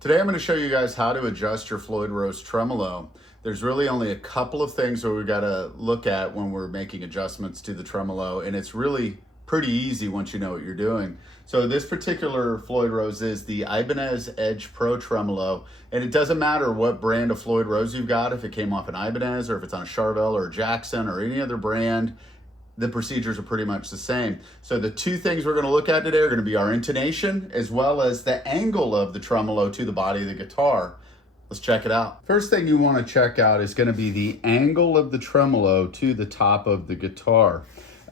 Today I'm going to show you guys how to adjust your Floyd Rose tremolo. There's really only a couple of things that we got to look at when we're making adjustments to the tremolo, and it's really pretty easy once you know what you're doing. So this particular Floyd Rose is the Ibanez Edge Pro tremolo, and it doesn't matter what brand of Floyd Rose you've got, if it came off an Ibanez or if it's on a Charvel or a Jackson or any other brand. The procedures are pretty much the same. So the two things we're going to look at today are going to be our intonation as well as the angle of the tremolo to the body of the guitar. Let's check it out. First thing you want to check out is going to be the angle of the tremolo to the top of the guitar.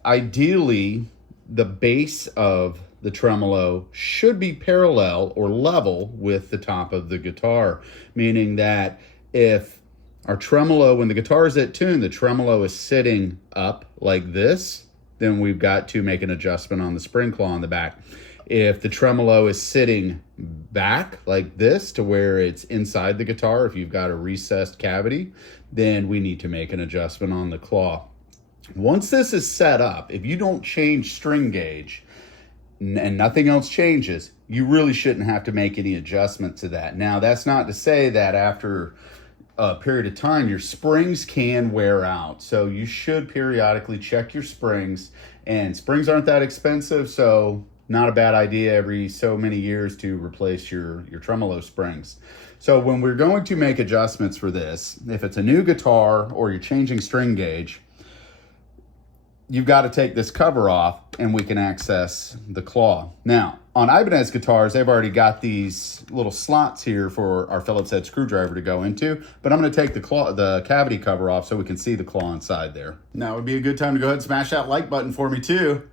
Ideally, the base of the tremolo should be parallel or level with the top of the guitar, meaning that if our tremolo, when the guitar is at tune, the tremolo is sitting up like this, then we've got to make an adjustment on the spring claw on the back. If the tremolo is sitting back like this to where it's inside the guitar, if you've got a recessed cavity, then we need to make an adjustment on the claw. Once this is set up, if you don't change string gauge and nothing else changes, you really shouldn't have to make any adjustment to that. Now, that's not to say that after a period of time, your springs can wear out. So you should periodically check your springs, and springs aren't that expensive. So not a bad idea every so many years to replace your tremolo springs. So when we're going to make adjustments for this, if it's a new guitar or you're changing string gauge, you've got to take this cover off and we can access the claw. Now, on Ibanez guitars, they've already got these little slots here for our Phillips head screwdriver to go into, but I'm going to take the cavity cover off so we can see the claw inside there. Now would be a good time to go ahead and smash that like button for me too.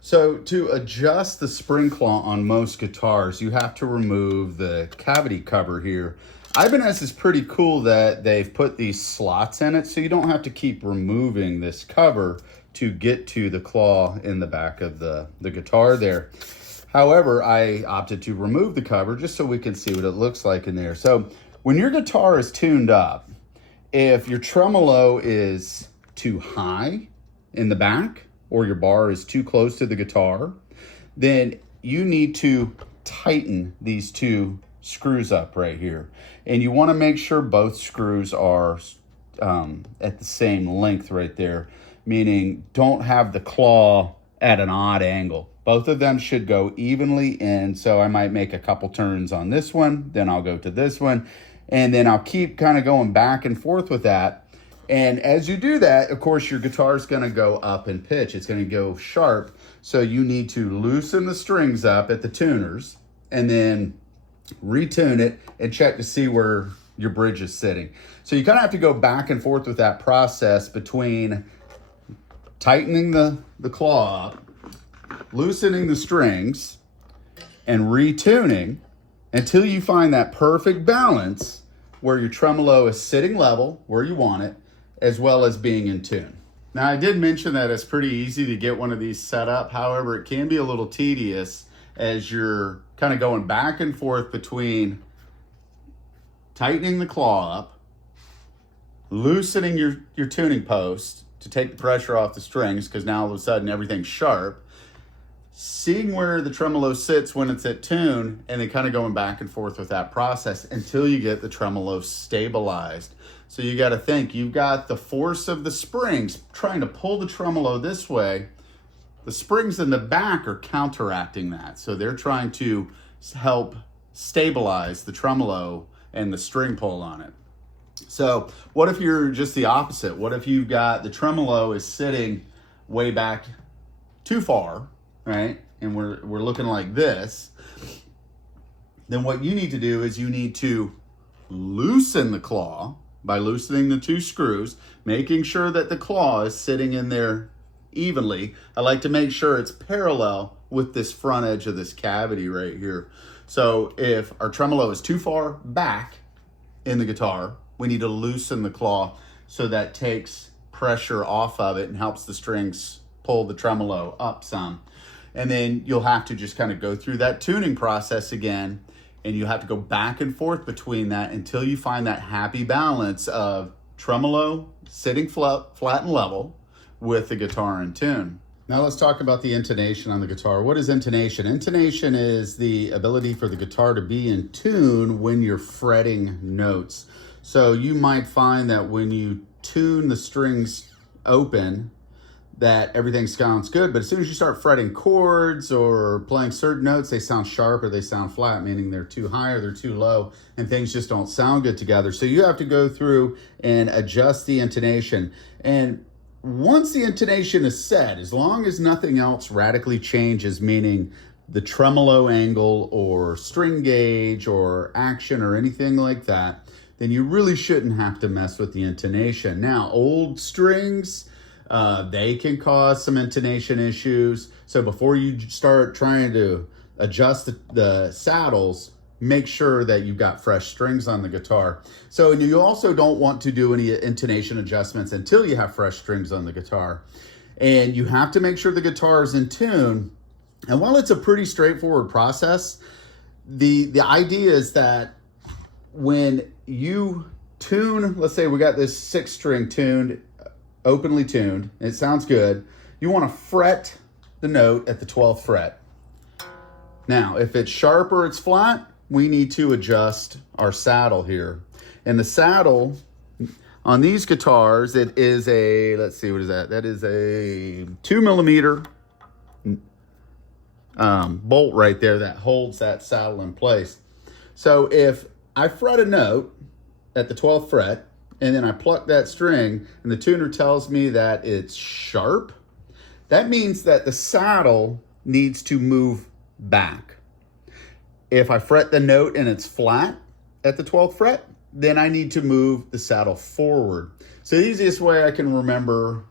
So to adjust the spring claw on most guitars, you have to remove the cavity cover here. Ibanez is pretty cool that they've put these slots in it, so you don't have to keep removing this cover to get to the claw in the back of the guitar there. However, I opted to remove the cover just so we can see what it looks like in there. So when your guitar is tuned up, if your tremolo is too high in the back or your bar is too close to the guitar, then you need to tighten these two screws up right here. And you want to make sure both screws are at the same length right there, meaning don't have the claw at an odd angle. Both of them should go evenly in. So I might make a couple turns on this one, then I'll go to this one, and then I'll keep kind of going back and forth with that. And as you do that, of course, your guitar is going to go up in pitch. It's going to go sharp. So you need to loosen the strings up at the tuners and then retune it and check to see where your bridge is sitting. So you kind of have to go back and forth with that process between tightening the claw up, loosening the strings, and retuning until you find that perfect balance where your tremolo is sitting level where you want it, as well as being in tune. Now, I did mention that it's pretty easy to get one of these set up. However, it can be a little tedious as you're kind of going back and forth between tightening the claw up, loosening your tuning post to take the pressure off the strings, because now all of a sudden everything's sharp, seeing where the tremolo sits when it's at tune, and then kind of going back and forth with that process until you get the tremolo stabilized. So you got to think, you've got the force of the springs trying to pull the tremolo this way. The springs in the back are counteracting that. So they're trying to help stabilize the tremolo and the string pull on it. So what if you're just the opposite? What if you've got the tremolo is sitting way back too far, right? And we're looking like this. Then what you need to do is you need to loosen the claw by loosening the two screws, making sure that the claw is sitting in there evenly. I like to make sure it's parallel with this front edge of this cavity right here. So if our tremolo is too far back in the guitar, we need to loosen the claw so that takes pressure off of it and helps the strings pull the tremolo up some. And then you'll have to just kind of go through that tuning process again, and you have to go back and forth between that until you find that happy balance of tremolo sitting flat and level with the guitar in tune. Now let's talk about the intonation on the guitar. What is intonation? Intonation is the ability for the guitar to be in tune when you're fretting notes. So you might find that when you tune the strings open, that everything sounds good, but as soon as you start fretting chords or playing certain notes, they sound sharp or they sound flat, meaning they're too high or they're too low, and things just don't sound good together. So you have to go through and adjust the intonation. And once the intonation is set, as long as nothing else radically changes, meaning the tremolo angle or string gauge or action or anything like that, then you really shouldn't have to mess with the intonation. Now, old strings, they can cause some intonation issues. So before you start trying to adjust the saddles, make sure that you've got fresh strings on the guitar. So you also don't want to do any intonation adjustments until you have fresh strings on the guitar. And you have to make sure the guitar is in tune. And while it's a pretty straightforward process, the idea is that when you tune, let's say we got this 6-string tuned, openly tuned, and it sounds good, you want to fret the note at the 12th fret. Now, if it's sharp or it's flat, we need to adjust our saddle here. And the saddle on these guitars, it is a, let's see, what is that? That is a 2mm bolt right there that holds that saddle in place. So if I fret a note at the 12th fret, and then I pluck that string, and the tuner tells me that it's sharp, that means that the saddle needs to move back. If I fret the note and it's flat at the 12th fret, then I need to move the saddle forward. So the easiest way I can remember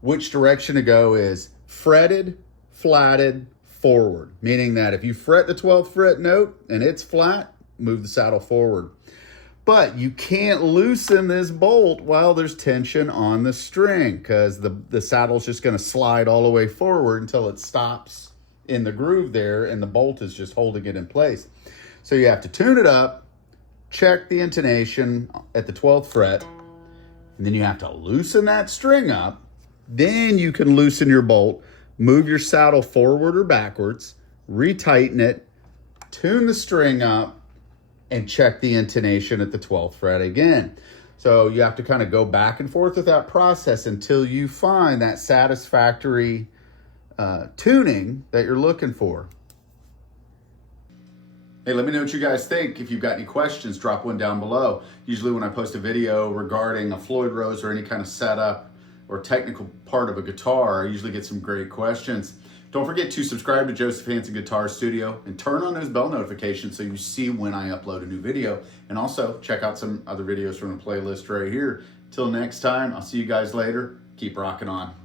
which direction to go is fretted, flatted, forward. Meaning that if you fret the 12th fret note and it's flat, move the saddle forward. But you can't loosen this bolt while there's tension on the string, because the saddle's just going to slide all the way forward until it stops in the groove there, and the bolt is just holding it in place. So you have to tune it up, check the intonation at the 12th fret, and then you have to loosen that string up. Then you can loosen your bolt, move your saddle forward or backwards, retighten it, tune the string up, and check the intonation at the 12th fret again. So you have to kind of go back and forth with that process until you find that satisfactory tuning that you're looking for. Hey, let me know what you guys think. If you've got any questions, drop one down below. Usually when I post a video regarding a Floyd Rose or any kind of setup or technical part of a guitar, I usually get some great questions. Don't forget to subscribe to Joseph Hanson Guitar Studio and turn on those bell notifications so you see when I upload a new video. And also check out some other videos from the playlist right here. Till next time, I'll see you guys later. Keep rocking on.